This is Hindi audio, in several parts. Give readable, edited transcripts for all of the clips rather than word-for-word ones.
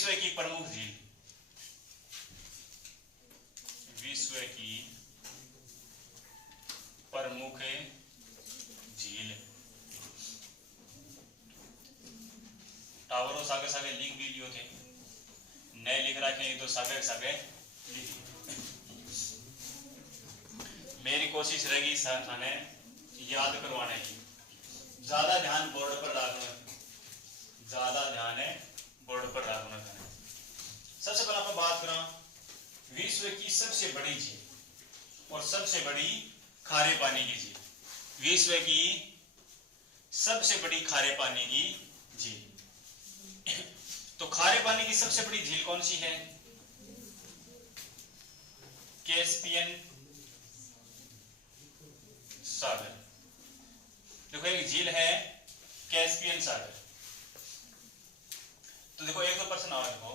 विश्व की प्रमुख झील, विश्व की प्रमुख झील। टावरों सागे सागे लिख भी लियो थे, नए लिख रखे तो सागे सागे लिख। मेरी कोशिश रहेगी थाने याद करवाने की, ज्यादा ध्यान बोर्ड पर रखना, ज्यादा ध्यान है बोर्ड पर रखना था। सबसे पहले ਆਪਾਂ बात करा विश्व की सबसे बड़ी झील और सबसे बड़ी खारे पानी की झील। विश्व की सबसे बड़ी खारे पानी की झील। तो खारे पानी की सबसे बड़ी झील कौन सी है? कैस्पियन सागर। देखो एक झील है कैस्पियन सागर। तो देखो एक तो प्रश्न आ देखो,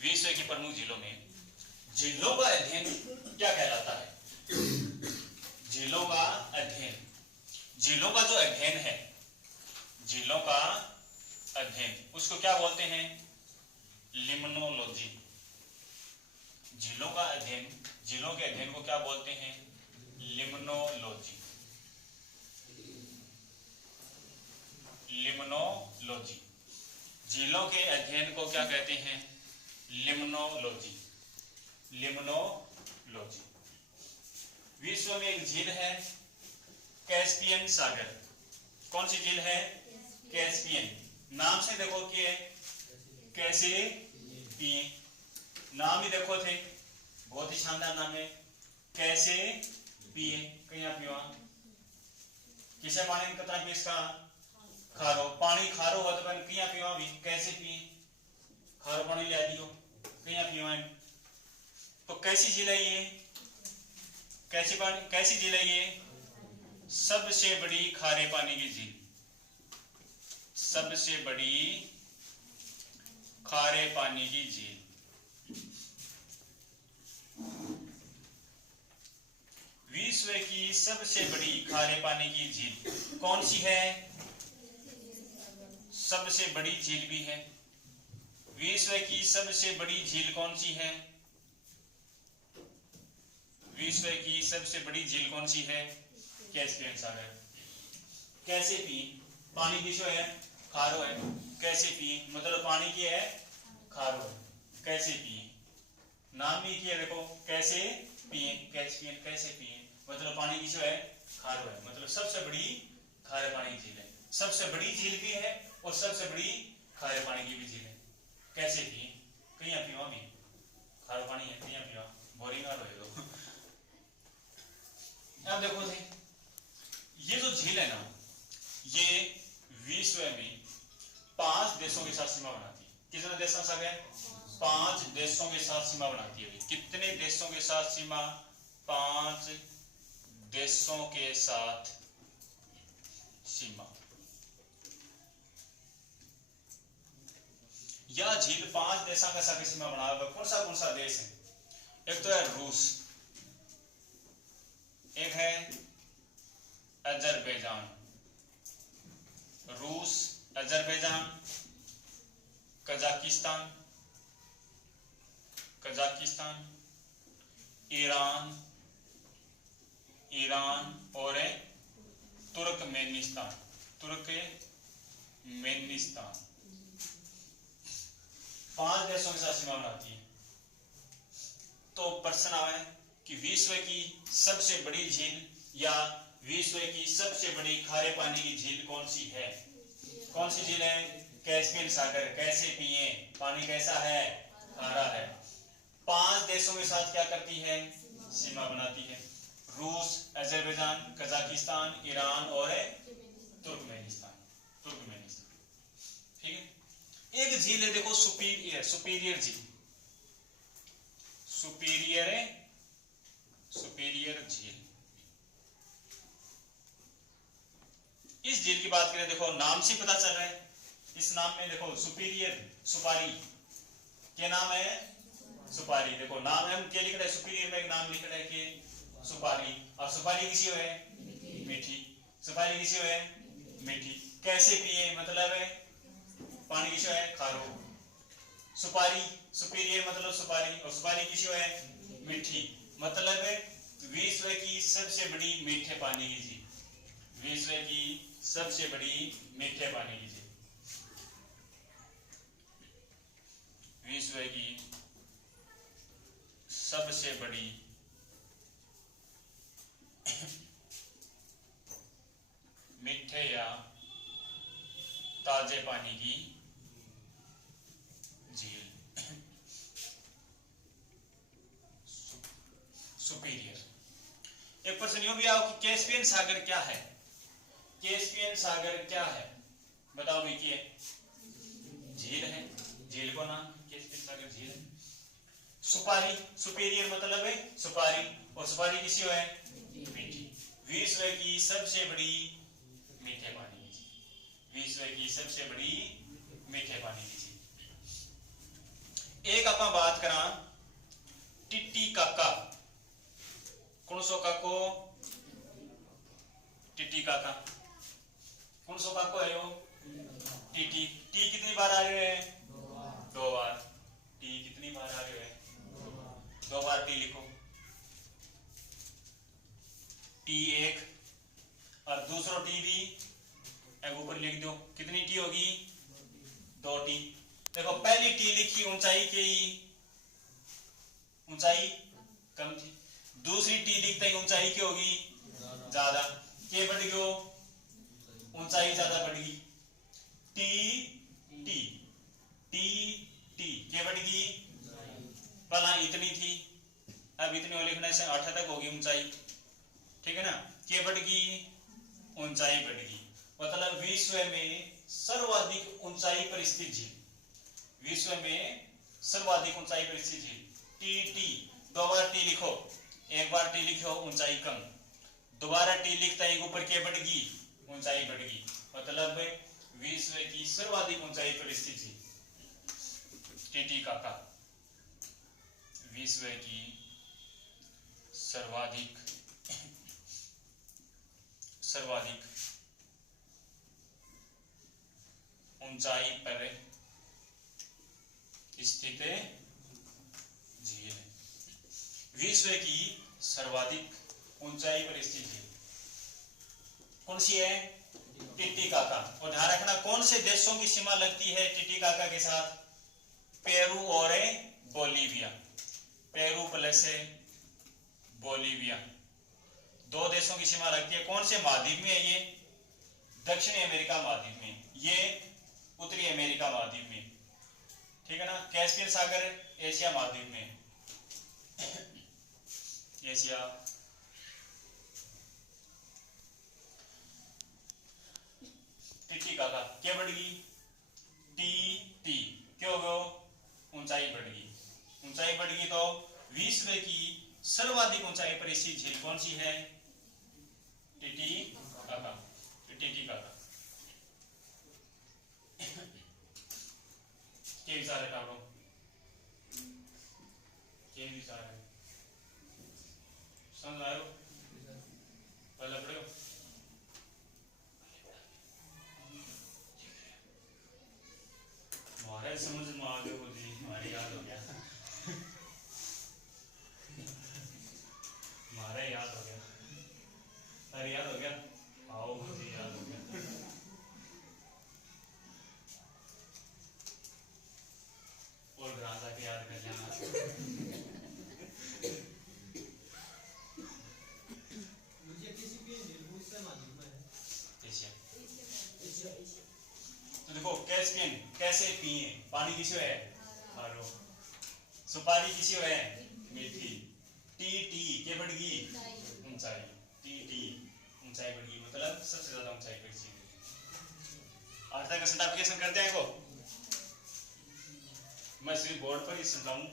विश्व की प्रमुख झीलों में झीलों का अध्ययन क्या कहलाता है? झीलों का अध्ययन, झीलों का जो अध्ययन है, झीलों का अध्ययन उसको क्या बोलते हैं? लिम्नोलॉजी। झीलों का अध्ययन, झीलों के अध्ययन को क्या बोलते हैं? लिम्नोलॉजी। लिम्नोलॉजी, झीलों के अध्ययन को क्या कहते हैं? लिम्नोलॉजी। लिम्नोलॉजी। विश्व में एक झील है कैस्पियन सागर। कौन सी झील है? कैस्पियन। नाम से देखो कि कैसे पिए, नाम ही देखो थे, बहुत ही शानदार नाम है, कैसे पिए। कहीं आप पिवा किसे पानी कतना पिए इसका? खारो। पानी खारो हो तो कहीं पीवा भी, कैसे पिए? खारो पानी ले दियो, कहीं पीवा। तो कैसी झील है ये? कैसी पानी, कैसी झील है ये? सबसे बड़ी खारे पानी की झील, सबसे बड़ी खारे पानी की झील। विश्व की सबसे बड़ी खारे पानी की झील कौन सी है? सबसे बड़ी झील भी है। विश्व की सबसे बड़ी झील कौन सी है? विश्व की सबसे बड़ी झील कौन सी है? कैस्पियन सागर। कैसे पिए? पानी विश्व है, खारो है, कैसे पिए मतलब पानी की है, खारो है, कैसे पिए? नाम ही किया देखो, कैसे पिए, कैस्पियन, कैसे पिए मतलब पानी विश्व है, खारो है, मतलब सबसे बड़ी खारे पानी की झील है। सबसे बड़ी झील भी है और सबसे बड़ी खारे पानी की भी झील है। कैसे पिए? कहीं पीवा भी, खारा पानी है, कहीं पीवा, बोरिंग आ रहे हो। अब देखो थे, ये जो झील है ना, ये विश्व में 5 देशों के साथ सीमा बनाती है। कितने देशों के साथ? 5 देशों के साथ सीमा बनाती है। कितने देशों के साथ सीमा? 5 देशों के साथ सीमा। यह झील 5 देशों के साथ सीमा बना हुआ। कौन सा देश है? एक तो है रूस, एक है अजरबैजान, रूस, Azerbaijan, Kazakhstan, Kazakhstan, Iran, Iran और तुर्कमेनिस्तान, तुर्कमेनिस्तान। 5 देशों के साथ सीमा बनाती है। तो प्रश्न आवे कि विश्व की सबसे बड़ी झील या विश्व की सबसे बड़ी खारे पानी की झील कौन सी है? कौन सी झील है? कैस्पियन सागर। कैसे पिए? पानी कैसा है? खारा है। 5 देशों के साथ क्या करती है? सीमा बनाती है। रूस, अजरबैजान, कजाकिस्तान, ईरान और तुर्कमेनिस्तान। तुर्कमेनिस्तान, ठीक है। एक झील है देखो सुपीरियर, सुपीरियर झील, सुपीरियर है, सुपीरियर झील। इस झील की बात करें, देखो नाम से पता चल रहा है, इस नाम में देखो सुपीरियर, सुपारी, क्या नाम है? सुपारी। देखो नाम है, हम क्या लिख रहे हैं? सुपीरियर में एक नाम लिख रहे हैं कि सुपारी। अब सुपारी किसी है? मीठी। सुपारी किसी है? मीठी। कैसे पिए मतलब है? पानी किसी है? खारो। सुपारी, सुपीरियर मतलब सुपारी, और सुपारी किसी है मीठी, मतलब विश्व की सबसे बड़ी मीठे पानी की झील, विश्व की सबसे बड़ी मीठे पानी की झील, विश्व की सबसे बड़ी मीठे या ताजे पानी की झील, सुपीरियर। एक प्रश्न यूं भी आओ कि कैस्पियन सागर क्या है, कैस्पियन सागर क्या है, बताओ भी क्या झील है, झील को नाम कैस्पियन सागर झील है। सुपारी, सुपीरियर मतलब है सुपारी, और सुपारी किसी है मीठी, विश्व की सबसे बड़ी मीठे पानी की झील, विश्व की सबसे बड़ी मीठे पानी की झील। एक आप बात करा टिट्टी काका, कौन सो काको, टिट्टी काका, कौन सो काको है यो टीटी, टी कितनी बार आ रहे हैं, दो बार, टी कितनी बार आ रहे हैं, दो बार टी लिखो, टी एक और दूसरो टी भी एक ऊपर लिख दो, कितनी टी होगी, दो टी। देखो पहली टी लिखी ऊंचाई की, ऊंचाई कम थी, दूसरी टी लिखते ही ऊंचाई की होगी ज्यादा, के बढ़ गयो ऊंचाई ज्यादा बढ़ गई, टी टी टी टी के बढ़ गई, पहला इतनी थी अब इतनी और लिखने से 8 तक होगी ऊंचाई, ठीक है ना, के बढ़ गई ऊंचाई बढ़ गई, मतलब विश्व में सर्वाधिक ऊंचाई पर स्थित झील, विश्व में सर्वाधिक ऊंचाई पर स्थित झील, टी टी, दो बार टी लिखो, एक बार टी लिखो ऊंचाई कम, दोबारा टी लिखता है ऊपर के बढ़ गई ऊंचाई बढ़ गई, मतलब विश्व की सर्वाधिक ऊंचाई पर स्थित झील टीटी काका, विश्व की सर्वाधिक ऊंचाई पर स्थित झील, विश्व की सर्वाधिक ऊंचाई पर स्थित झील कौन सी है, टिटी काका। और ध्यान रखना कौन से देशों की सीमा लगती है टिटी काका के साथ, पेरू और बोलीविया, पेरू प्लस बोलीविया, दो देशों की सीमा लगती है, कौन से महाद्वीप में है ये, दक्षिणी अमेरिका महाद्वीप में, ये उत्तरी अमेरिका महाद्वीप में, ठीक है ना, कैस्पियन सागर एशिया महाद्वीप में, एशिया, टिटी काका क्या बढ़ गई, टी टी क्यों हो, ऊंचाई बढ़ गई, ऊंचाई बढ़ गई तो विश्व की सर्वाधिक ऊंचाई पर स्थित झील कौन सी है, टिटी काका, टिटी काका। के विचार है टावरों, के विचार है, समझ आयो, पहले पढ़ो, हमारे समझ में आ गया जी, हमारे याद हो गया, हमारे याद हो गया, अरे याद हो गया, आओ जी याद हो गया, और घर जाके याद कर लेना। तो देखो कैस्पियन कैसे पिए, पानी किसी है खारो, सुपारी किसी है मीठी, टी टी के बढ़ गई ऊंचाई, टी टी ऊंचाई बढ़ गई, मतलब सबसे ज्यादा ऊंचाई पर चीज। आज तक सर्टिफिकेशन करते हैं को मैं सिर्फ बोर्ड पर ही समझाऊं,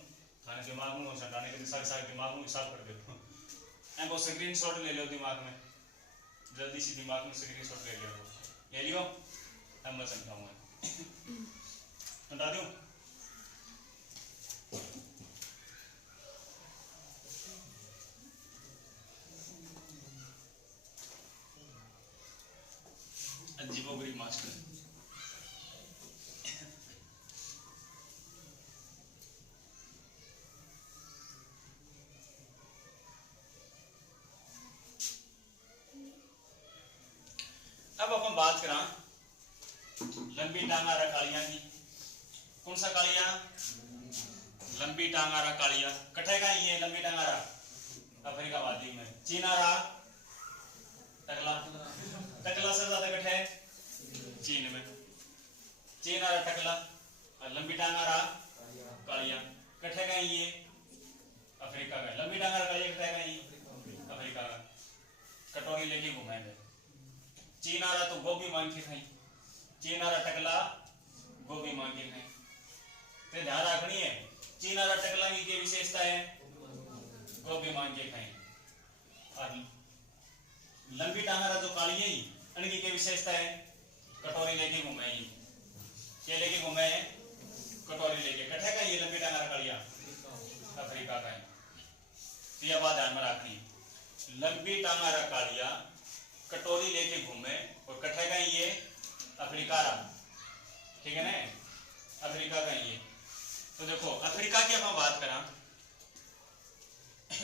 थाने दिमाग में समझाने के साथ साथ दिमाग में साफ कर देता हूँ, वो स्क्रीनशॉट ले लो दिमाग में, जल्दी से दिमाग में स्क्रीनशॉट ले लो, ले लियो, अब मैं समझाऊंगा, बता दूं अजीबोगरीब मास्टर। अब अपन बात करा लंबी टांगारा कालिया की। कौन सा कालिया? लंबी टांगारा कालिया। कटे का ये लंबी टांगारा अफ्रीका वादी में। चीनारा टकला, टकला से ज्यादा कटे चीन में। चीनारा टकला और लंबी टांगारा कालिया कटे का ये अफ्रीका में। लंबी टांगारा कालिया कटे का ये अफ्रीका का। कटोरी लेके घुमाएंगे। चीनारा तो गोभी मांग के खाई, चीनारा टकला गोभी मांग के खाई। तो ध्यान रखनी है चीनारा टकला की क्या विशेषता है? गोभी मांग के खाई। और लंबी टांगारा जो काली है इनकी क्या विशेषता है? कटोरी लेके घुमाए। क्या लेके घुमाए? कटोरी लेके। कटे का ये लंबी टांगारा कालिया अफ्रीका का है। तो यह बात ध्यान में रखनी है। लंबी टांगारा कालिया कटोरी लेके घूमे और कटेगा ये अफ्रीका रा। ठीक है ना? अफ्रीका का ये। तो देखो अफ्रीका की हम बात करा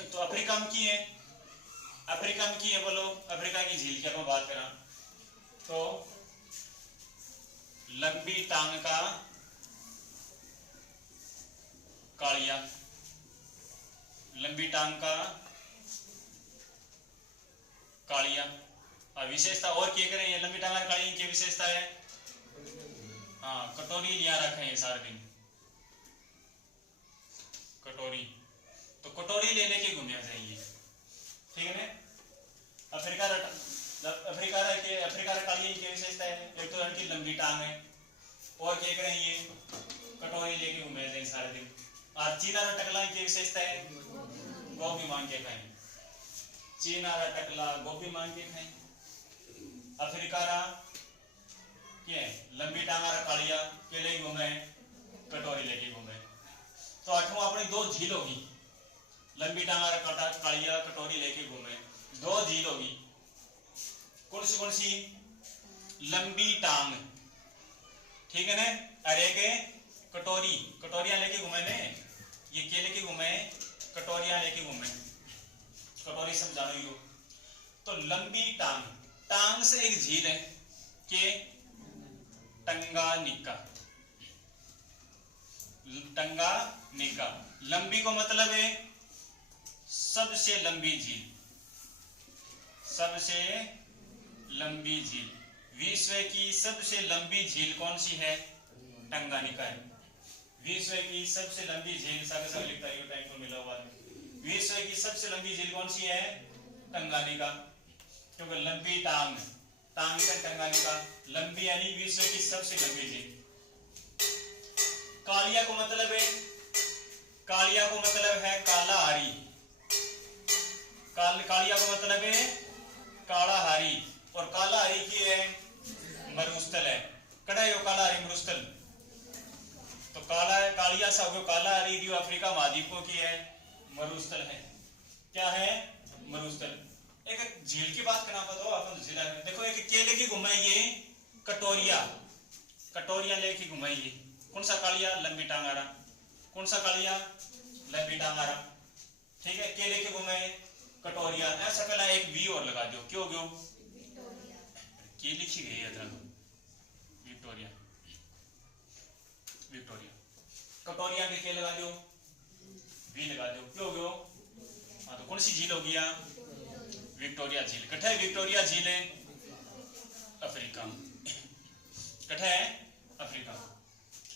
तो अफ्रीका में की है, अफ्रीका में की है बोलो। अफ्रीका की झील की हम बात करा तो लंबी टांग का कालिया, लंबी टांग का कालिया। और विशेषता और क्या करें? ये लंबी टांगा कालिया की विशेषता है हाँ कटोरी लिया रखे हैं सारे दिन। कटोरी तो कटोरी ले लेके घूमना चाहिए। ठीक है ना? अफ्रीका कालिया की विशेषता है एक तो इनकी लंबी टांग है और क्या करें ये कटोरी लेके घूमना चाहिए सारे दिन। और चीनारा टकला की विशेषता है गोभी मांग के खाएं। चीनारा टकला गोभी मांग के खाएं। अफ्रीका रा क्या लंबी टांगारा कालिया के लिए घूमे कटोरी लेके घूमे। तो आठवां अपनी दो झील होगी। लंबी टांगारा कालिया कटोरी लेके घूमे, दो झील होगी। कौन सी कौन सी? लंबी टांग, ठीक है ना? अरे के कटोरी, कटोरियां लेके घूमे ने। ये क्या लेके घूमे? कटोरियां लेके घूमे। कटोरी समझानो यो। तो लंबी टांग, टांग से एक झील है के टंगानिका। टंगानिका लंबी को मतलब है सबसे लंबी झील, सबसे लंबी झील। विश्व की सबसे लंबी झील कौन सी है? टंगानिका है। विश्व की सबसे लंबी झील सागर लिखता है टाइम को मिला हुआ है। विश्व की सबसे लंबी झील कौन सी है? टंगानिका। क्योंकि लंबी टांग, टांग का टंगानिका, लंबी यानी विश्व की सबसे लंबी झील। कालिया को मतलब है, कालिया को मतलब है काला हारी। कालिया को मतलब है काला हारी और काला हारी की है मरुस्थल है। कड़ा यो काला हारी मरुस्थल। तो काला कालिया सा हो काला हारी जो अफ्रीका महाद्वीप की है मरुस्थल है। क्या है? मरुस्थल। एक झील की बात करना बताओ अपन झील देखो। एक केले की घुमाइए कटोरिया, कटोरिया लेके घुमाइए। कौन सा कालिया? लंबी टांगारा। कौन सा कालिया? लंबी टांगारा। ठीक है? केले के घुमाए कटोरिया। ऐसा पहला एक वी और लगा दो। क्यों क्यों? के लिखी गई है विक्टोरिया, विक्टोरिया। कटोरिया के लगा दो, वी लगा दो। क्यों क्यों? हाँ तो कौन सी झील होगी यहाँ? विक्टोरिया झील। कठे विक्टोरिया झील है अफ्रीका, कठे है अफ्रीका।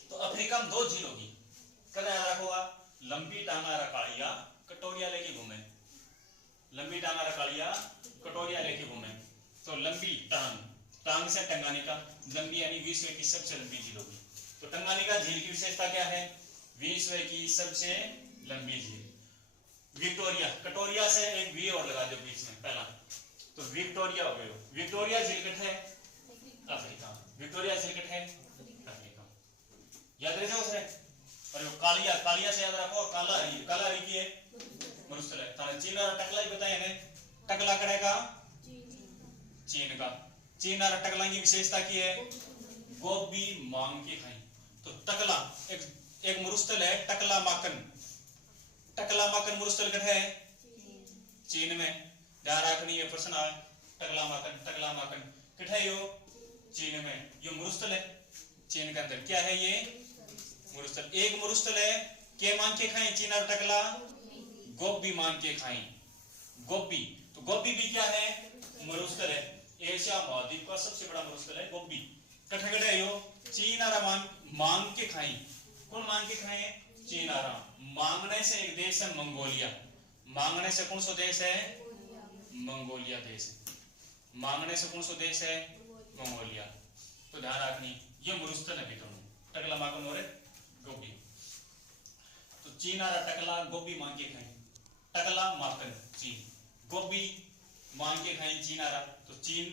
तो अफ्रीका में दो झील होगी। कल याद रखोगा लंबी टांगारा कालिया कटोरिया लेके घूमे, लंबी टांगारा कालिया कटोरिया लेके घूमे। तो लंबी टांग, टांग से टंगानिका, लंबी यानी विश्व की सबसे लंबी झील होगी। तो टंगानिका झील की विशेषता क्या है? विश्व की सबसे लंबी झील। विक्टोरिया, कटोरिया से एक वी और लगा दो बीच में पहला, तो विक्टोरिया हो गयो। विक्टोरिया झील कट है अफ्रीका, विक्टोरिया झील कट है अफ्रीका। याद रहे जाओ सर। और कालिया, कालिया से याद रखो काला हरी, काला हरी की है मरुस्थल है। थाने चीन और टकला ही बताए ने। टकला करेगा चीन का। चीन और टकला की विशेषता की है गोभी मांग के खाई। तो टकला एक मरुस्थल है टकला माकन। टकला माकन मरुस्थल कट है चीन में। ध्यान रखनी है प्रश्न आए। टकला माकन, टकला माकन कट है यो चीन में, ये मरुस्थल है। चीन के अंदर क्या है ये मरुस्थल। एक मरुस्थल है, के मान के खाएं चीन और टकला, गोबी मान के खाएं, गोबी। तो गोबी भी क्या है मरुस्थल है। एशिया महाद्वीप का सबसे बड़ा मरुस्थल है गोबी। कठे कठे यो चीन आरा मांग के खाएं। कौन मांग के खाएं? चीन आरा। मांगने से एक देश है मंगोलिया। मांगने से कौन सा देश है? मंगोलिया देश है। मांगने से कौन सा देश है? मंगोलिया। तो ध्यान रखनी ये मरुस्थल है भी दोनों, टकला माकन और गोबी। तो चीन आरा टकला गोबी मांग के खाएं, टकला माकन चीन, गोबी मांग के खाएं चीन आरा। तो चीन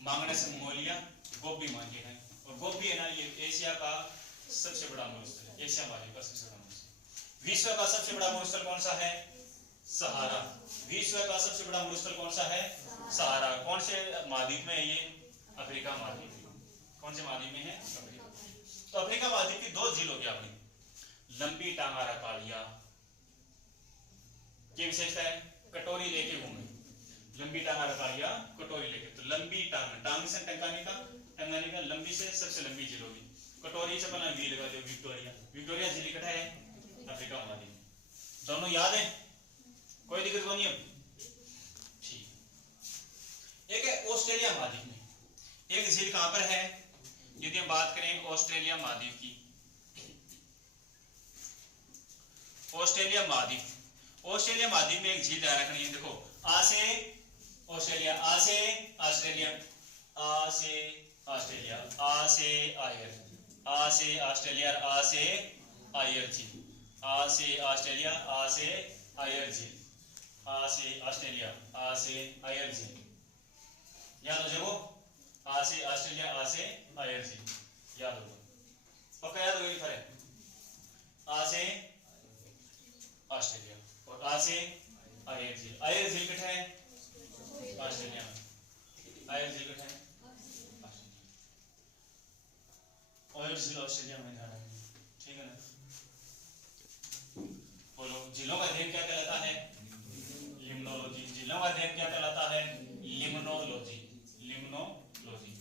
मांगने से मंगोलिया, गोबी मांग के खाएं। और गोबी है ना ये एशिया का सबसे बड़ा मरुस्थल है, एशिया महाद्वीप का सबसे बड़ा मरुस्थल। विश्व का सबसे बड़ा मरुस्थल कौन सा है? सहारा। विश्व का सबसे बड़ा मरुस्थल कौन सा है? सहारा। कौन से महाद्वीप में है ये? अफ्रीका महाद्वीप। कौन से महाद्वीप में है? अफ्रीका। तो अफ्रीका महाद्वीप की दो झील हो गई अपनी, लंबी टांगारा कालिया। क्या विशेषता है? कटोरी लेके घूमे, लंबी टांगारा कालिया कटोरी लेके। तो लंबी टांग, टांग से टंगाने का लंबी से सबसे लंबी झील होगी। कटोरी से पहला वी लगा दो, विक्टोरिया। विक्टोरिया झील इकट्ठा है अफ्रीका महाद्वीप। दोनों याद है, कोई दिक्कत नहीं है? ठीक। एक है ऑस्ट्रेलिया महाद्वीप में, एक झील कहां पर है? यदि हम बात करें ऑस्ट्रेलिया महाद्वीप की, ऑस्ट्रेलिया महाद्वीप, ऑस्ट्रेलिया महाद्वीप में एक झील ध्यान रखनी है। देखो आ से ऑस्ट्रेलिया, आ से ऑस्ट्रेलिया, आ से ऑस्ट्रेलिया, आ से आयर, आ से ऑस्ट्रेलिया, आ से आयर झील, आ से ऑस्ट्रेलिया, आ से आयर झील, आ से ऑस्ट्रेलिया, आ से आयर झील। याद हो जाएगा, आ से ऑस्ट्रेलिया, आ से आयर झील। याद होगा, पक्का याद होगा। खरे आ से ऑस्ट्रेलिया और आ से आयर झील। आयर झील कितना है? ऑस्ट्रेलिया में। आयर झील कितना है? आयर झील ऑस्ट्रेलिया में। ध्यान रखना, ठीक है ना? बोलो झीलों का अध्ययन क्या कहलाता है? लिम्नोलॉजी। झीलों का अध्ययन क्या कहलाता है? लिम्नोलॉजी। लिम्नोलॉजी।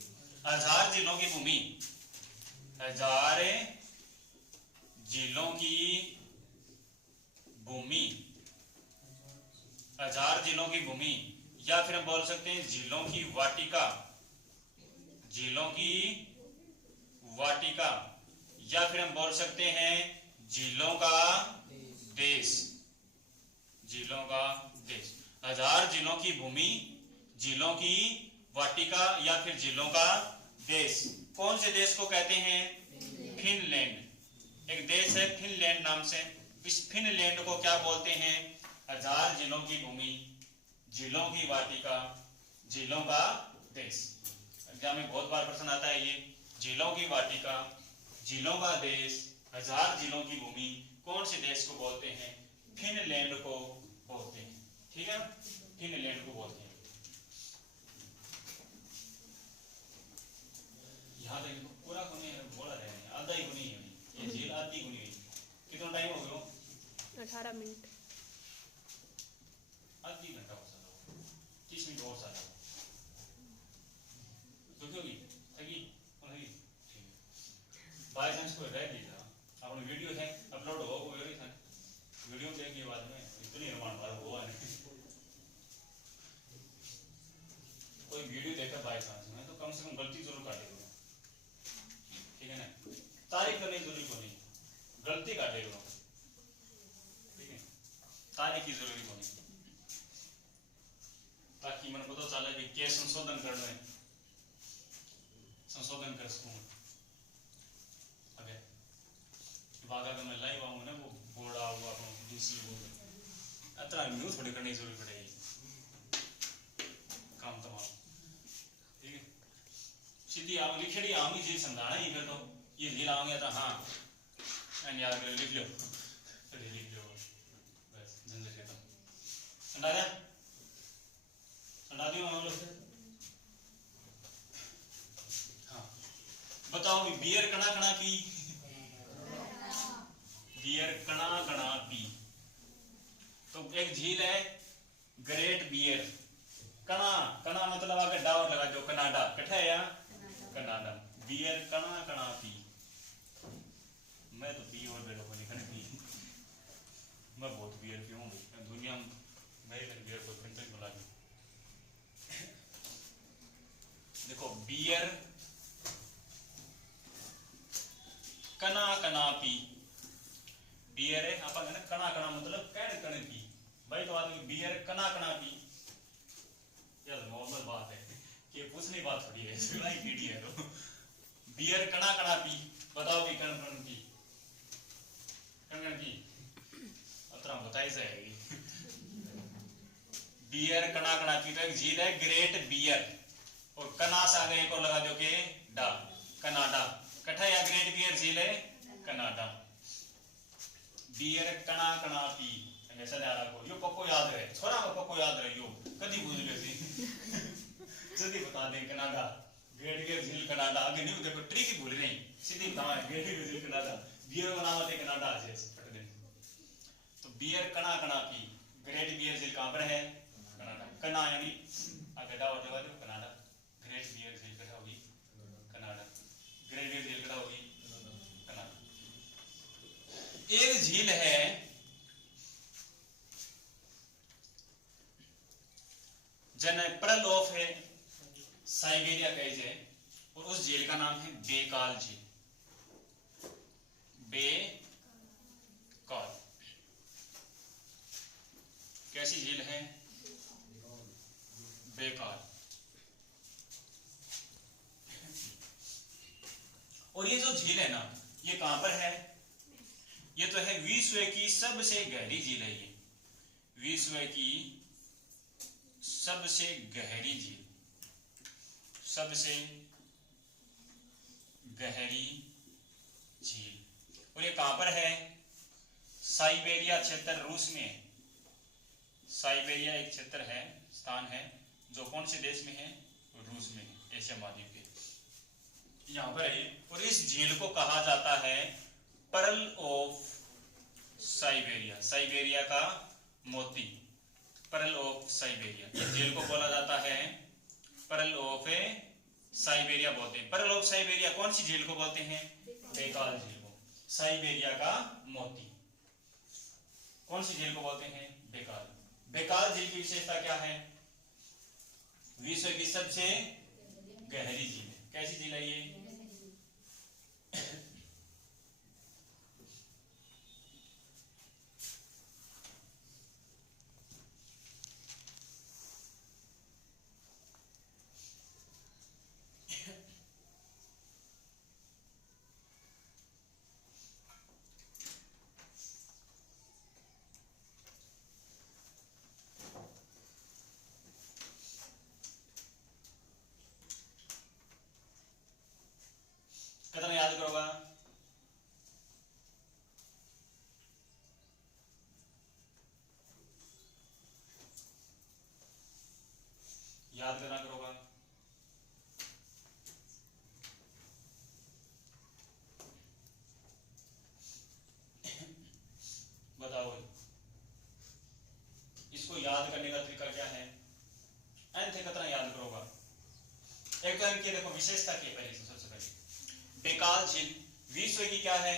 हजार झीलों की भूमि, हजार झीलों की भूमि, हजार झीलों की भूमि, या फिर हम बोल सकते हैं झीलों की वाटिका, झीलों की वाटिका, या फिर हम बोल सकते हैं झीलों का देश, झीलों का देश। हजार झीलों की भूमि, झीलों की वाटिका, या फिर झीलों का देश। कौन से देश को कहते हैं? फिनलैंड। एक देश है फिनलैंड नाम से। इस फिनलैंड को क्या बोलते हैं? हजार झीलों की भूमि, झीलों की वाटिका, झीलों का देश। एग्जाम में बहुत बार प्रश्न आता है ये, झीलों की वाटिका, झीलों का देश, हजार झीलों की भूमि, कौन से देश को बोलते हैं? फिनलैंड को बोलते हैं। ठीक है, फिनलैंड को बोलते हैं। यहाँ तक पूरा गुनी बोला रहे हैं, आधा ही गुनी है ये झील, आधी गुनी है। कितना टाइम हो गया? 18 मिनट। आधी घंटा हो सकता, 30 मिनट और साथ होगी थकी ठीक है। बाय चांस कोई रह लीजिए, अपने वीडियो है अपलोड हो वो वीडियो देखिए बाद में, इतनी निर्माण हुआ नहीं। कोई वीडियो देखा बाय चांस में तो कम से कम गलती जरूर काटेगा, ठीक है ना? तारीख करने की जरूरी को नहीं, गलती काटेगा, ठीक है? तारीख की जरूरी को नहीं, ताकि मैंने पता चला कि क्या संशोधन करना है, संशोधन कर सकूं। अगर बागा का मैं लाइव आऊंगा ना, वो बोर्ड आऊंगा दूसरी बोर्ड अतरा न्यू थोड़ी करने की जरूरत पड़ेगी, काम तमाम, ठीक है? सीधी आओ लिखेड़ी आऊंगी जी समझाना ही, फिर तो ये झील आऊंगे तो हाँ एंड याद कर लिख लो, फिर लिख लो, बस झंझट खत्म। समझा दिया? समझा दियो हम लोग? हाँ बताओ, बियर कणा कणा पी, बियर कणा कणा पी। तो एक झील है ग्रेट बियर, कणा, कणा मतलब आगे डावर लगा जो कनाडा, कठे है यहाँ कनाडा। बियर कणा कणा पी, मैं तो पी और बेरो को लिखने पी, मैं बहुत बियर पीऊँ दुनिया में, अमेरिकन बियर को कंट्री बुला के। देखो बियर कना कना पी, बियर है आप ना कना कना मतलब कण कण पी, भाई तो आदमी बियर कना कना पी, यार नॉर्मल बात है कि पूछने बात थोड़ी है, सुनाई पीढ़ी है तो बियर कना कना पी, बताओ भी कण कण पी, कण कण पी अतरा बताई जाएगी। बियर कना कना पी तो एक झील है ग्रेट बियर, और कना से आगे एक और लगा दो के डा, कनाडा, कठा या ग्रेट बियर झील है कनाडा। बियर कना कना पी हमेशा याद रखो, यो पक्को याद रहे, छोरा को पक्को याद रहे, यो कदी भूल गए सी जल्दी बता दें कनाडा, ग्रेट बियर झील कनाडा, आगे नहीं देखो ट्रिक ही भूल नहीं, सीधी बताओ ग्रेट बियर झील कनाडा, बियर का नाम है कनाडा आ जाए फट दिन। तो बियर कना कना पी, ग्रेट बियर झील कहां पर है कनाडा, कना यानी आगे डा और लगा दो कनाडा, ग्रेट बियर झील कहां होगी कनाडा, ग्रेट बियर झील कहां होगी कनाडा। एक झील है जन परल ऑफ है साइबेरिया कहे जाए, और उस झील का नाम है बेकाल झील, बेकाल। कैसी झील है बेकाल, और ये जो झील है ना ये कहां पर है, ये तो है विश्व की सबसे गहरी झील है, ये विश्व की सबसे गहरी झील, सबसे गहरी झील, और ये कहां पर है साइबेरिया क्षेत्र रूस में है, साइबेरिया एक क्षेत्र है स्थान है जो कौन से देश में है रूस में है, एशिया महाद्वीप के यहां पर है। और इस झील को कहा जाता है पर्ल ऑफ साइबेरिया, साइबेरिया का मोती, पर्ल ऑफ साइबेरिया, इस झील को बोला जाता है पर्ल ऑफ साइबेरिया बोलते हैं। पर्ल ऑफ साइबेरिया कौन सी झील को बोलते हैं बेकाल झील को, साइबेरिया का मोती कौन सी झील को बोलते हैं बेकाल। बेकाल झील की विशेषता क्या है, विश्व की सबसे गहरी झील है, कैसी झील है ये कितना याद करोगा, याद करना करोगा, बताओ इसको याद करने का तरीका क्या है, एन थे कितना याद करोगा। एक तो इनकी देखो विशेषता क्या है, सबसे पहले बेकाल झील विश्व की क्या है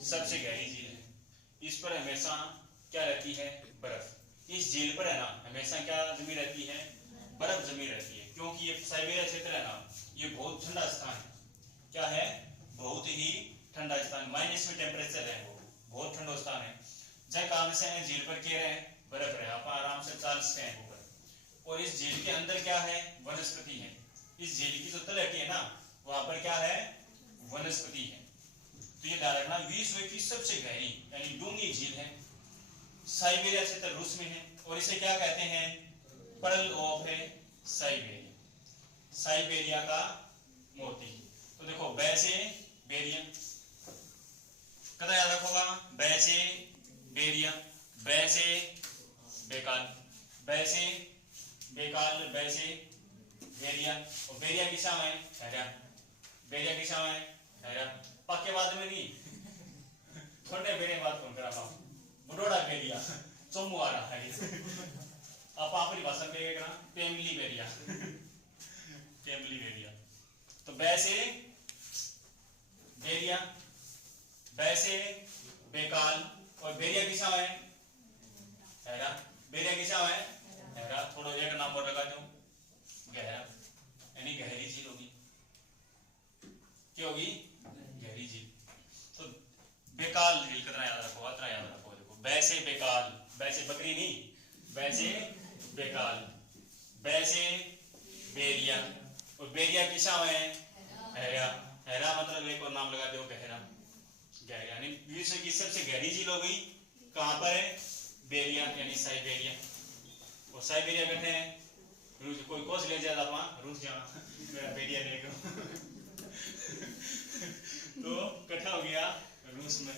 सबसे गहरी झील है, इस पर हमेशा क्या रहती है बर्फ, इस झील पर है ना हमेशा क्या जमी रहती है बर्फ जमी रहती है, क्योंकि ये साइबेरिया क्षेत्र है ना ये बहुत ठंडा स्थान है, क्या है बहुत ही ठंडा स्थान, माइनस में टेम्परेचर है, वो बहुत ठंडा स्थान है, जय कारण से झील पर क्या रहे बर्फ रहे, आप आराम से चल सकते हैं ऊपर। और इस झील के अंदर क्या है वनस्पति है, इस झील की जो तलहटी है ना वहां पर क्या है वनस्पति है। तो ये ध्यान रखना विश्व की सबसे गहरी यानी डूंगी झील है, साइबेरिया क्षेत्र रूस में है, और इसे क्या कहते हैं पर्ल ऑफ साइबेरिया, साइबेरिया का मोती। तो देखो बैसे बेरिया कदा याद रखोगा, बैसे बेरिया, बैसे बेकाल, बैसे बेकाल, बैसे बेरिया, और बेरिया किसा है हैरा, बेरिया किसा है हैरा, पक्के बाद में नहीं थोड़े बेरे बात कौन करा पाऊं, बड़ोड़ा बेरिया चोमू आ रहा है आप अपनी भाषा में कहेगा फैमिली बेरिया फैमिली बेरिया। तो बै से बेरिया, बै से बेकाल, और बेरिया किसा है हैरा, बेरिया किसा है हैरा। थोड़ा एक नाम और लगा दो गहरा, यानी गहरी झील होगी। क्या होगी? गहरी झील। तो बेकाल झील कितना याद रखो, इतना याद रखो। देखो बै से बेकाल, बै से बकरी नहीं, बै से बेकाल, बै से बेरिया, और बेरिया किसा है हैरा, हैरा मतलब एक और नाम लगा दो गहरा, गहरा यानी विश्व की सबसे गहरी झील हो गई। कहां पर है? बेरिया यानी साइबेरिया। और साइबेरिया कहते हैं रूस, कोई कोस ले जाता वहां रूस जाना मेरा बेरिया लेकर तो इकट्ठा हो गया रूस में,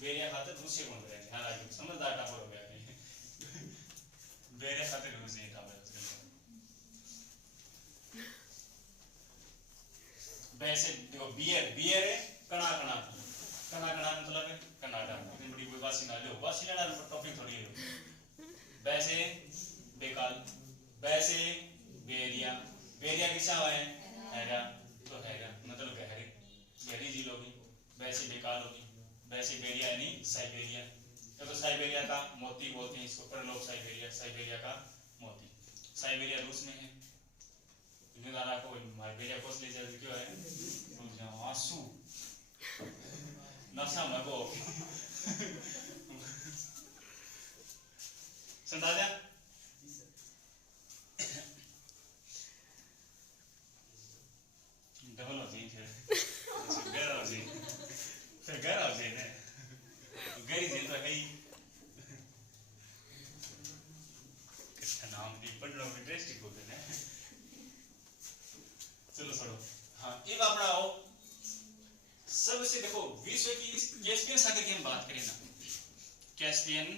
बेरिया खातिर रूस से बोल रहे हैं। हाँ राजू समझदार टापर हो गया बेरिया खातिर रूस नहीं था। वैसे देखो बियर, बियर है कणा कणा, कणा कणा मतलब है कनाडा। इतनी बड़ी कोई बासी ना लो, बासी लेना टॉपिक थोड़ी है। वैसे बेकाल, वैसे बेरिया, बेरिया किसा है हैरा, तो हैरा मतलब गहरी, गहरी झील होगी। वैसे बेकाल होगी, वैसे बेरिया यानी साइबेरिया। तो साइबेरिया का मोती बोलते हैं इसको, परलोक साइबेरिया, साइबेरिया का मोती। साइबेरिया रूस में है। निदारा को बेरिया कोस ले जाए क्यों है रुक जाओ आंसू नशा मगो समझा जा। डबल हो जाए फिर गहरा हो जाए, फिर गहरा हो जाए ना, गहरी झील तो है ही। कितना नाम भी पढ़ लो, इंटरेस्टिंग होते हैं। चलो छोड़ो। हाँ एक आप पढ़ाओ सबसे, देखो विश्व की कैस्पियन सागर की हम बात करें ना, कैस्पियन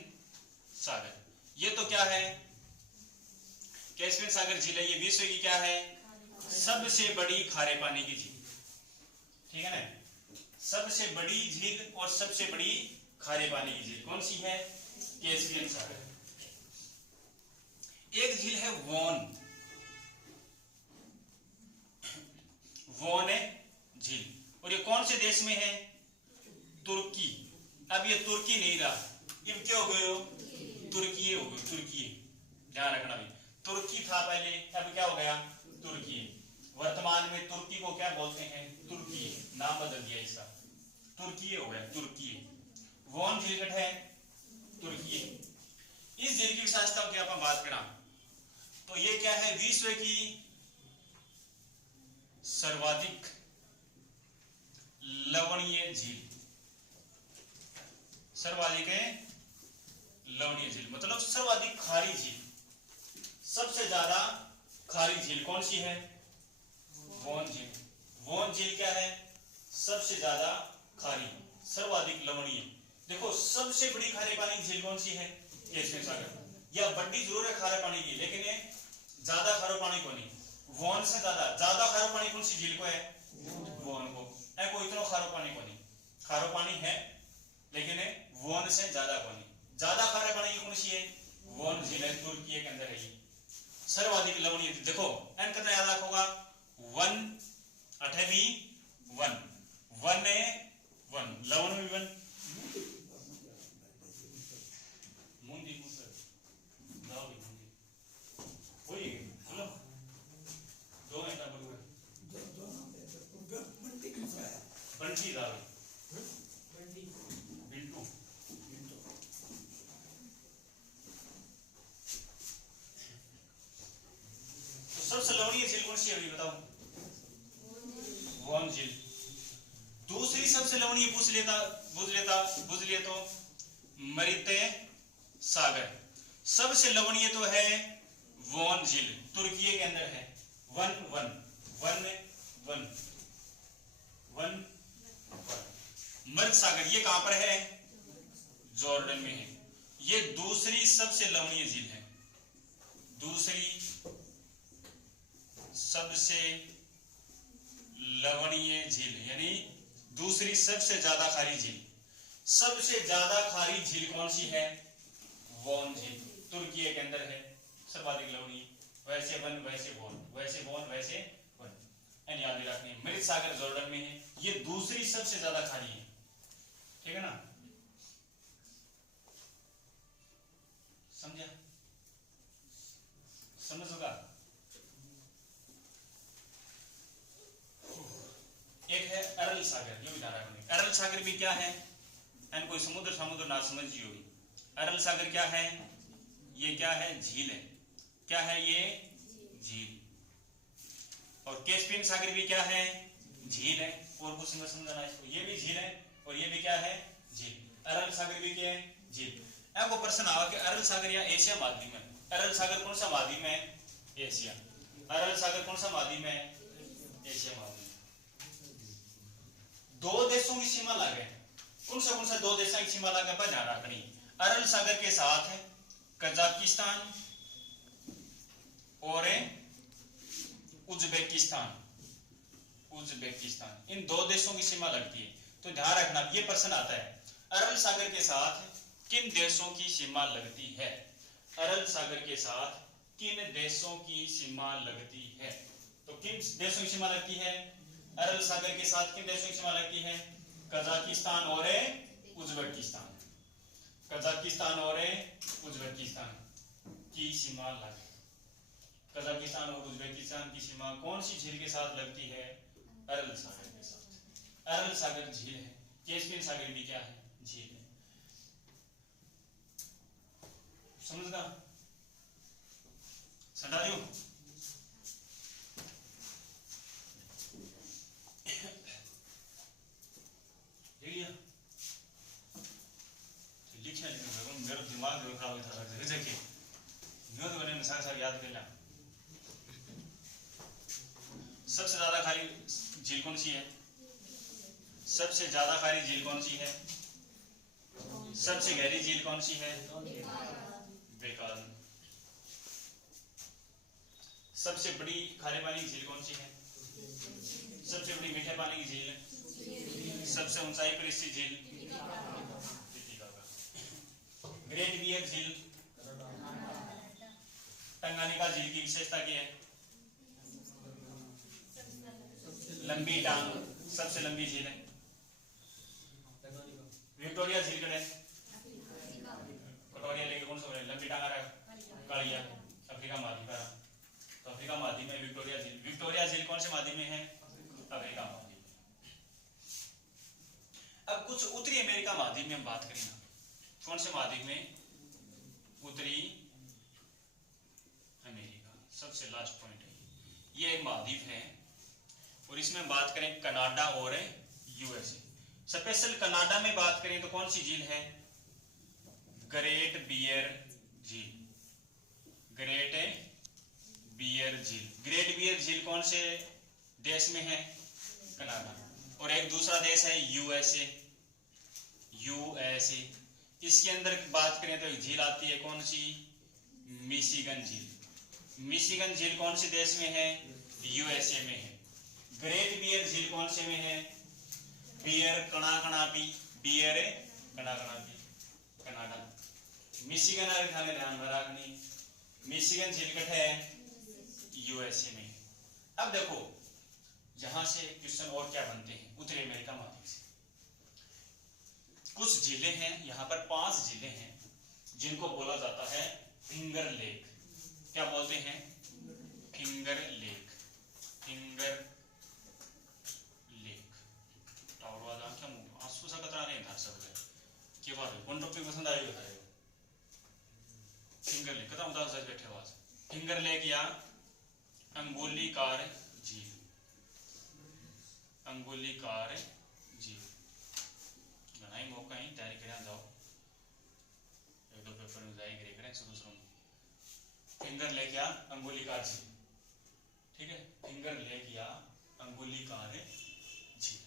सागर, ये तो क्या है? कैस्पियन सागर झील है, ये विश्व की क्या है? सबसे बड़ी खारे पानी की झील, ठीक है ना। सबसे बड़ी झील और सबसे बड़ी खारे पानी की झील कौन सी है? कैस्पियन सागर। एक झील है वोन, वोन है झील, और ये कौन से देश में है? तुर्की। अब ये तुर्की नहीं रहा, ये क्या हो गए? तुर्की हो गए, तुर्की। ध्यान रखना भी, तुर्की था पहले, अब क्या हो गया? तुर्की। वर्तमान में तुर्की को क्या बोलते हैं? तुर्की, नाम बदल दिया इसका, तुर्की हो गया, तुर्की। वोन झील है तुर्की। इस झील की विशेषताओं की अपन बात करें तो ये क्या है? विश्व की सर्वाधिक लवणीय झील, सर्वाधिक लवणीय झील मतलब सर्वाधिक खारी झील। सबसे ज्यादा खारी झील कौन सी है? वोन झील। वोन झील क्या है? सबसे ज्यादा खारी, सर्वाधिक लवणीय। देखो सबसे बड़ी खारे पानी की झील कौन सी है? कैस्पियन सागर। या बड़ी जरूर है खारे पानी की, लेकिन ये ज्यादा खारे पानी को नहीं। वोन से ज्यादा खारा पानी कौन सी झील को है? वोन को। कोई इतना खारा पानी को नहीं, खारा पानी है लेकिन वोन से ज्यादा को नहीं। ज्यादा खारा पानी की कौन सी है? वोन झील है, तुर्की के अंदर है ये। सर्वाधिक लवणीय, देखो एन कितना याद रखोगा? 1 अठवी 1 1 है 1 लवण में 1 मुंदी मुसर लाओ भी मुंदी वही हेलो दो घंटा बोलूंगा बंटी लाओ बंटी बिल्टू तो सबसे लवणीय झील कौन सी है बताओ? वोन झील। दूसरी सबसे लवणीय बुझ लिए तो मरीते सागर। सबसे लवणीय तो है वोन झील, तुर्की के अंदर है। 1 1 1 1 1 मर्द सागर ये कहां पर है? जॉर्डन में है। ये दूसरी सबसे लवणीय झील है, दूसरी सबसे लवणीय झील यानी दूसरी सबसे ज्यादा खारी झील। सबसे ज्यादा खारी झील कौन सी है? वोन झील, तुर्की के अंदर है, सर्वाधिक लवणीय। वैसे वन वैसे वोन, वैसे वोन वैसे वन। एंड याद रखनी है मृत सागर जॉर्डन में है, ये दूसरी सबसे ज्यादा खाड़ी है, ठीक है ना, समझा, समझ होगा। एक है अरल सागर, ये भी ध्यान रखना। अरल सागर भी क्या है, एंड कोई समुद्र ना समझिए होगी। अरल सागर क्या है, ये क्या है, झील है, क्या है ये, झील। और कैस्पियन सागर भी क्या है, झील है, और कुछ समझना इसको, ये भी झील है और ये भी क्या है, झील। अरल सागर भी क्या है, झील। आपको प्रश्न आवा कि अरल सागर या एशिया महाद्वीप में, अरल सागर कौन सा महाद्वीप है, एशिया। अरल सागर कौन सा महाद्वीप है, एशिया महाद्वीप। दो देशों की सीमा लागे, कौन सा दो देशों की सीमा लागे पर ध्यान रखनी। अरल सागर के साथ है कजाकिस्तान और उज्बेकिस्तान, इन दो देशों की सीमा लगती है। तो ध्यान रखना ये प्रश्न आता है, अरल सागर के साथ किन देशों की सीमा लगती है, अरल सागर के साथ किन देशों की सीमा लगती है। तो किन देशों की सीमा लगती है, अरल सागर के साथ किन देशों की सीमा लगती है, कजाकिस्तान और उज्बेकिस्तान, कजाकिस्तान और उज्बेकिस्तान की सीमा लगती है। कजाकिस्तान और उज्बेकिस्तान की सीमा कौन सी झील के साथ लगती है, अरल सागर के साथ। अरल सागर झील है, कैस्पियन सागर भी क्या है, झील है, समझना समझाइयो। लिखिया लेकिन मेरा दिमाग खराब हो था जगह न्यूज बने में सारा याद कर ला। सबसे ज्यादा खारी झील कौन सी है, सबसे ज्यादा खारी झील कौन सी है, सबसे गहरी झील कौन सी है, बेकार। सबसे बड़ी खारे पानी की झील कौन सी है, सबसे बड़ी मीठे पानी की झील है, सबसे ऊंचाई पर स्थित झील, ग्रेट बियर झील। टंगानिका झील की विशेषता क्या है, लंबी टांग, सबसे लंबी झील है। विक्टोरिया झील कड़े, विक्टोरिया लेके कौन सा बोले, लंबी टांग आ रहा है, कालिया, अफ्रीका महाद्वीप है। तो अफ्रीका महाद्वीप में विक्टोरिया झील, विक्टोरिया झील कौन से महाद्वीप में है, अफ्रीका महाद्वीप। अब कुछ उत्तरी अमेरिका महाद्वीप में हम बात करें, कौन से महाद्वीप में, उत्तरी अमेरिका, सबसे लास्ट पॉइंट है, ये एक महाद्वीप है और इसमें बात करें कनाडा और यूएसए। स्पेशल कनाडा में बात करें तो कौन सी झील है, ग्रेट बियर झील, ग्रेट बियर झील। ग्रेट बियर झील कौन से देश में है, कनाडा। और एक दूसरा देश है यूएसए, यूएसए। इसके अंदर बात करें तो एक झील आती है कौन सी, मिशिगन झील। मिशिगन झील कौन से देश में है, यूएसए में है। ग्रेट बियर झील कौन से में है, बियर कणाकणापी, बियर कणाकणापी, कनाडा। मिशिगन ध्यान रखनी, मिशिगन झील कट है, यूएसए में। अब देखो यहां से क्वेश्चन और क्या बनते हैं, उत्तरी अमेरिका महाद्वीप से कुछ झीलें हैं, यहां पर 5 झीलें हैं जिनको बोला जाता है फिंगर लेक। क्या बोलते हैं, finger lake, finger lake. Tower वाला क्या आंसू सा कतरा नहीं धार सकते के बात है, कौन टॉपिक पसंद आएगा बताइए। फिंगर लेक कतरा उदास सच बैठे आवाज, फिंगर लेक या अंगुलीकार झील, अंगुलीकार झील। घना ही मौका ही तैयारी करें जाओ, एक दो पेपर में जाए ग्रे करें शुरू में। फिंगर लेक या अंगुलीकार झील, ठीक है, फिंगर लेक या अंगुलीकार झील।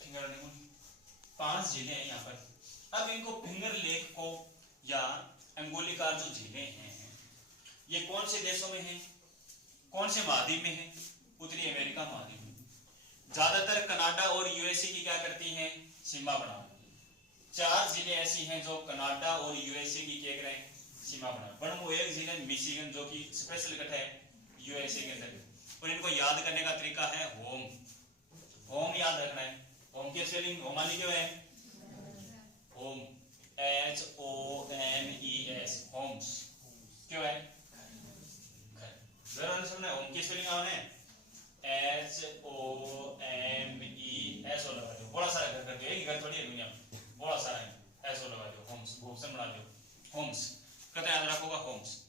फिंगर लेक 5 झीलें हैं यहाँ पर। अब इनको फिंगर लेक को या अंगुलीकार जो झीलें हैं ये कौन से देशों में हैं, कौन से महाद्वीप में हैं, उत्तरी अमेरिका महाद्वीप में। ज्यादातर कनाडा और यूएसए की क्या करती हैं, सीमा बना। 4 जिले ऐसी हैं जो कनाडा और यूएसए की क्या करें, सीमा बना। एक जिले मिशिगन जो कि स्पेशल कट है यूएसए के अंदर। और इनको याद करने का तरीका है होम। होम याद रखना है। होम की स्पेलिंग होमानी क्यों है? होम, HOMES, होम्स क्यों है? घर। जरा सुनना, होम की स्पेलिंग आने HOMES हो लगा दो, बड़ा सारा घर कर दो, एक घर थोड़ी है दुनिया में, बड़ा सारा है, ऐसा लगा दो, होम्स, बहुवचन बना दो, होम्स। कहते याद रखोगा होम्स,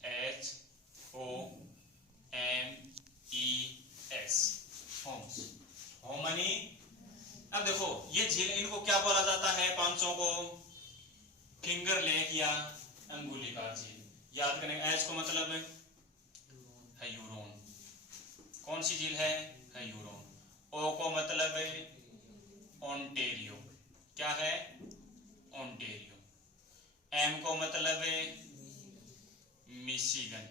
HOMES, होम्स, होमनी। अब देखो ये झील, इनको क्या बोला जाता है पांचों को? फिंगर लेक या अंगुलिकार झील। याद करेंगे, एच को मतलब है यूरोन, कौन सी झील है? यूरोन। ओ को मतलब है ओंटेरियो, क्या है? ओंटेरियो। एम को मतलब है मिशिगन,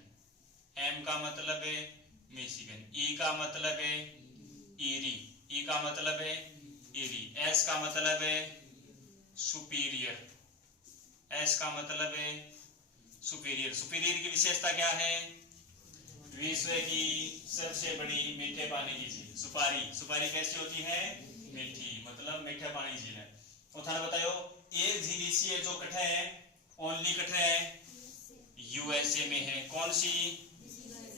एम का मतलब है मिशिगन। ई का मतलब है ईरी, ई का मतलब है ईरी। एस का मतलब है सुपीरियर, एस का मतलब है सुपीरियर। सुपीरियर की विशेषता क्या है? विश्व की सबसे बड़ी मीठे पानी की झील सुपारी। सुपारी कैसी होती है? मीठी, मतलब मीठा पानी झील है। और थाने बताओ एक झील इसी है जो कठे है, ओनली कठे है यूएसए में है। कौन सी?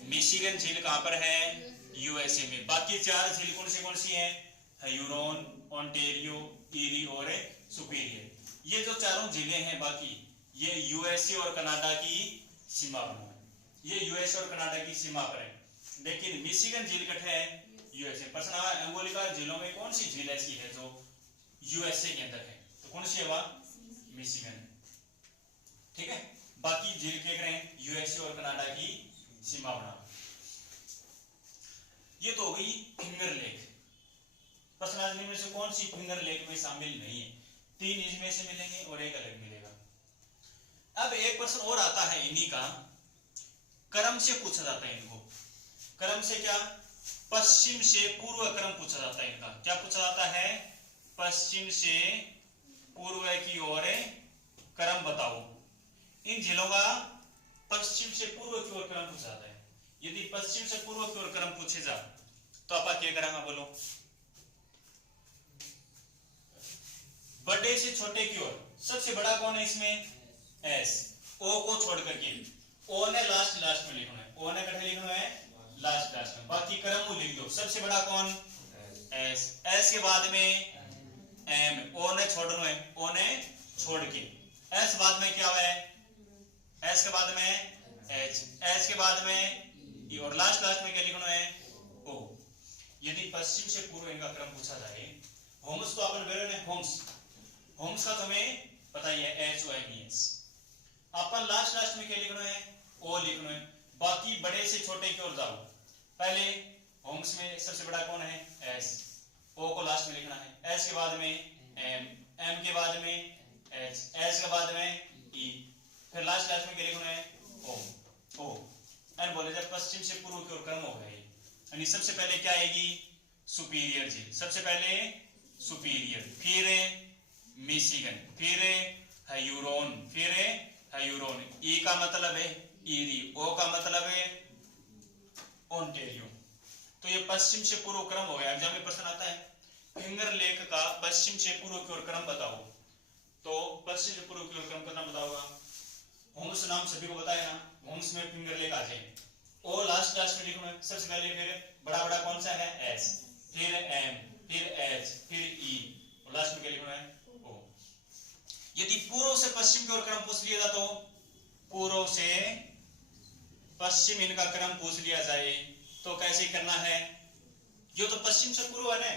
मिशिगन झील कहां पर है? यूएसए में। बाकी चार झील कौन सी है? ह्यूरोन, ओंटेरियो, ईरी और सुपीरियर। ये जो चारों झीलें हैं बाकी ये यूएसए और कनाडा की सीमा पर है, ये यूएसए और कनाडा की सीमा पर है। लेकिन मिशिगन झील कठे है यूएसए। प्रश्न आया अंगोलिका झीलों में कौन सी झील ऐसी है जो यूएसए के अंदर है? तो कौन सी है वह? मिशिगन। ठीक है, बाकी झील के करें यूएसए और कनाडा की सीमा बना। ये तो हो गई फिंगर लेक। प्रश्न में से कौन सी फिंगर लेक में शामिल नहीं है? तीन इसमें से मिलेंगे और एक अलग मिलेगा। अब एक प्रश्न और आता है इन्हीं का, क्रम से पूछा जाता है इनको। क्रम से क्या? पश्चिम से पूर्व क्रम पूछा जाता है इनका। क्या पूछा जाता है? पश्चिम से पूर्व की ओर क्रम बताओ। इन जिलों का पश्चिम से पूर्व की ओर क्रम पूछा जाता है। यदि पश्चिम से पूर्व की ओर क्रम पूछे जा तो आप क्या करेंगे? बोलो, बड़े से छोटे की ओर सबसे बड़ा कौन है इसमें? एस। ओ को छोड़ करके, ओ ने लास्ट में लिखना है, ओ ने कठे लिखना है लास्ट में, बाकी क्रम लिख दो। सबसे बड़ा कौन? एस। एस के बाद में एम, ओ ने छोड़ना है, ओ ने छोड़ के। एस बाद में क्या है? एस के बाद में एच, एच के बाद में ई और लास्ट में क्या लिखना है? ओ। यदि पश्चिम से पूर्व इनका क्रम पूछा जाए, होम्स तो अपन बेरे ने होम्स, होम्स का तुम्हें पता ही है HOMES। अपन लास्ट में क्या लिखना है? ओ लिखना है। बाकी बड़े से छोटे की ओर जाओ। पहले होम्स में सबसे बड़ा कौन है? एस, ओ को लास्ट में लिखना है। एस के बाद में एम, एम के बाद में एच, एच के बाद में ई, फिर लास्ट में क्या लिखना है? ओ। ओ एंड बोले जब पश्चिम से पूर्व की ओर क्रम हो गए, यानी सबसे पहले क्या आएगी? सुपीरियर झील, सबसे पहले सुपीरियर, फिर मिशिगन, फिर ह्यूरोन, फिर ह्यूरोन। ई का मतलब है ईरी, ओ का मतलब है ओंटेरियो। तो ये पश्चिम से पूर्व क्रम हो गया। एग्जाम में प्रश्न आता है फिंगर लेक का पश्चिम से पूर्व की ओर क्रम बताओ, तो पश्चिम से पूर्व की ओर क्रम कितना बताओगा? होम्स नाम सभी को बताया ना, होम्स में फिंगर लेक आ जाए। ओ लास्ट में लिखना है सबसे पहले, फिर बड़ा कौन सा है? एस, फिर एम, फिर एच, फिर ई, और लास्ट में क्या लिखना है? ओ। यदि पूर्व से पश्चिम की ओर क्रम पूछ लिया जाए, तो पूर्व से पश्चिम इनका क्रम पूछ लिया जाए तो कैसे करना है? जो तो पश्चिम से पूर्व है ना,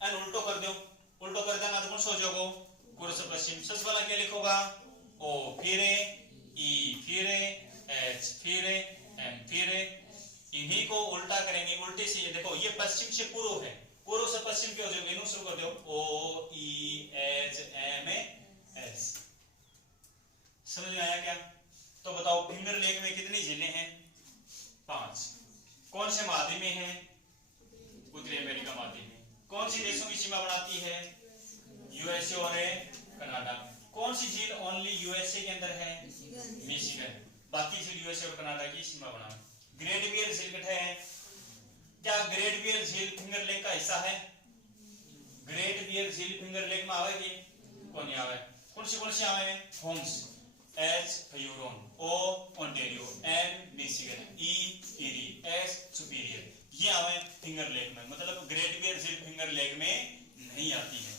एन उल्टो कर दो, उल्टो कर देना तो कौन सा हो जाएगा? पूर्व से पश्चिम। सबसे पहला क्या लिखोगा? ओ, फिर ई, फिर एच, फिर एम, फिर इन्हीं को उल्टा करेंगे। उल्टे से ये देखो, ये पश्चिम से पूर्व है, पूर्व से पश्चिम क्या हो जाएगा? इन्हों शुरू कर दो, ओ ई एच एम एस। समझ में आया क्या? तो बताओ फिंगर लेक में कितनी झीलें हैं? 5। कौन से महाद्वीप में है? उत्तरी अमेरिका महाद्वीप में। कौन सी देशों की सीमा बनाती है? यूएसए और कनाडा। कौन सी झील ओनली यूएसए के अंदर है? मिशिगन। बाकी झील यूएसए और कनाडा की सीमा बना। ग्रेट बियर झील कठे है? क्या ग्रेट बियर झील फिंगर लेक का हिस्सा है? ग्रेट बियर झील फिंगर लेक में आवेगी? कौन नहीं आवे? कौन सी आवे? होम्स, एच ह्यूरोन, ओ ओंटारियो, एम मिशिगन, ई इरी, एस सुपीरियर, ये आवे फिंगर लेक में। मतलब ग्रेट बियर झील फिंगर लेक में नहीं आती है।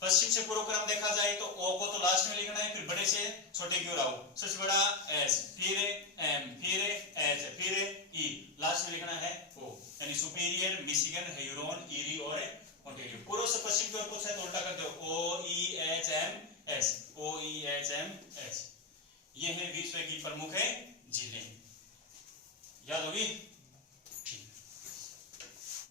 पश्चिम से पूर्व क्रम देखा जाए तो ओ को तो लास्ट में लिखना है, फिर बड़े से छोटे की ओर आओ। सबसे बड़ा एस, फिर एम, फिर एच, फिर ई, लास्ट में लिखना है ओ, यानी सुपीरियर, मिशिगन, ह्यूरोन, ईरी और ओंटारियो। पूर्व से पश्चिम की ओर पूछा है तो उल्टा करते हो, ओ ई एच एम एस, ओ ई एच एम एस। ये है विश्व की प्रमुख झीलें, याद होगी।